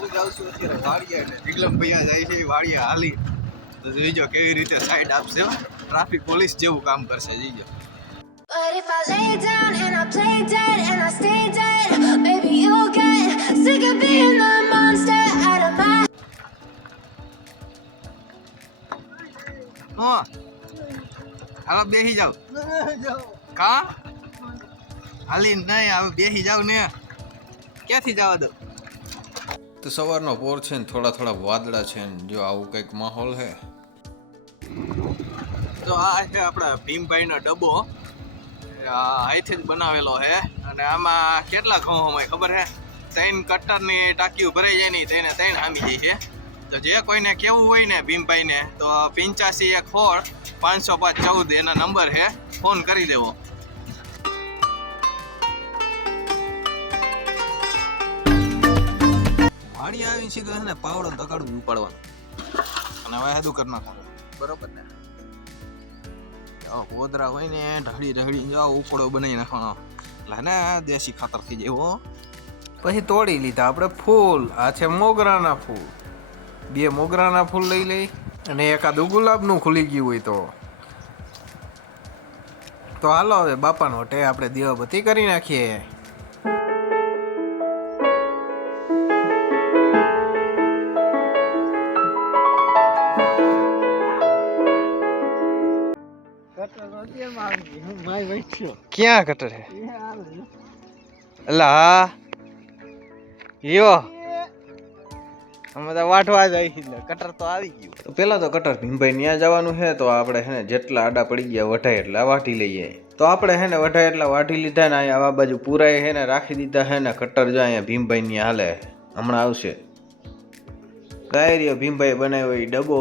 હું જાઉં છું અત્યારે વાડિયા ને વિક્રમ ભૈયા જાય છે વાડિયા હાલી તો જોઈજો કેવી રીતે સાઈડ આપશે ટ્રાફિક પોલીસ જેવું કામ કરશે જોઈજો. But if I lay down and I play dead and I stay dead, baby you'll get sick of being the monster out of my. હાલો બેસી જાવ કા હાલી નહીં હવે બેસી જાવ ને ક્યાંથી જવા દો. તો સવારનો પોર છે ને થોડા વાદળા છે ને જો આવું કંઈક માહોલ છે. તો આ છે આપણા ભીમભાઈનો ડબ્બો અહીંથી જ બનાવેલો છે અને આમાં કેટલા ઘઉં હોય ખબર છે 3 કટરની ટાંકીઓ ભરાઈ જાય નહીં તેને 3 હામી જાય છે. તો જે કોઈને કેવું હોય ને ભીમભાઈને તો 8514 505 એના નંબર છે ફોન કરી દેવો. વાડી આવીને સીધું છે ને પાવડો તગાડું ઉપાડવાનું અને હવે હેદું કરી નાખવાનું બરોબર ને. હોદરા હોય ને ઢળી જાઓ ઉકળો બનાવી નાખવાનો એટલે ને દેશી ખાતર થઈ જાય હો. પછી તોડી લીધા આપણે ફૂલ. આ છે મોગરાના ફૂલ. 2 મોગરાના ફૂલ લઈ લઈ અને એકાદું ગુલાબનું ખુલી ગયું હોય તો હાલો હવે બાપાનો હટે આપણે દીવાબત્તી કરી નાખીએ. ક્યાં કટર હે અલા યો અમે તો વાટવા જાય કટર તો આવી ગયું. તો પેલા તો કટર ભીમભાઈ ત્યાં જવાનું છે તો આપણે હે ને જેટલા આડા પડી ગયા વઢાય એટલા વાટી લઈએ. તો આપણે હે ને વઢાય એટલા વાટી લીધા ને અહીંયા આ બાજુ પૂરાય હે ને રાખી દીધા હે ને કટર જો અહીંયા ભીમભાઈ ની હાલે હમણાં આવશે. ગાયરીઓ ભીમભાઈ બનાવ્યો એ ડબ્બો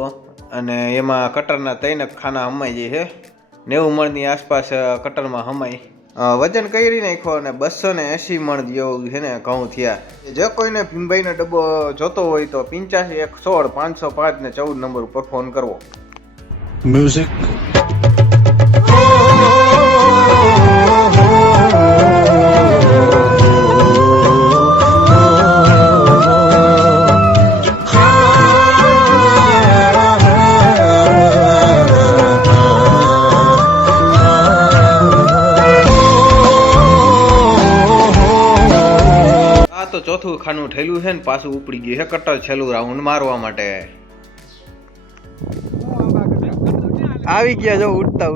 અને એમાં કટરના 3 ખાના હમાઈ જાય છે. 90 મણની આસપાસ કટરમાં હમાય. વજન કરી નાખ્યો અને 280 મણ જેવું છે ને ઘઉં થયા. જે કોઈને ભીમભાઈનો ડબ્બો જોતો હોય તો 8516 505 ને 14 નંબર ઉપર ફોન કરવો. Music. તો ચોથું ખાનું ઠેલું છે ને પાછું ઉપડી ગયું છે કટર છેલ્લું રાઉન્ડ મારવા માટે. આવી ગયા જો ઉડતા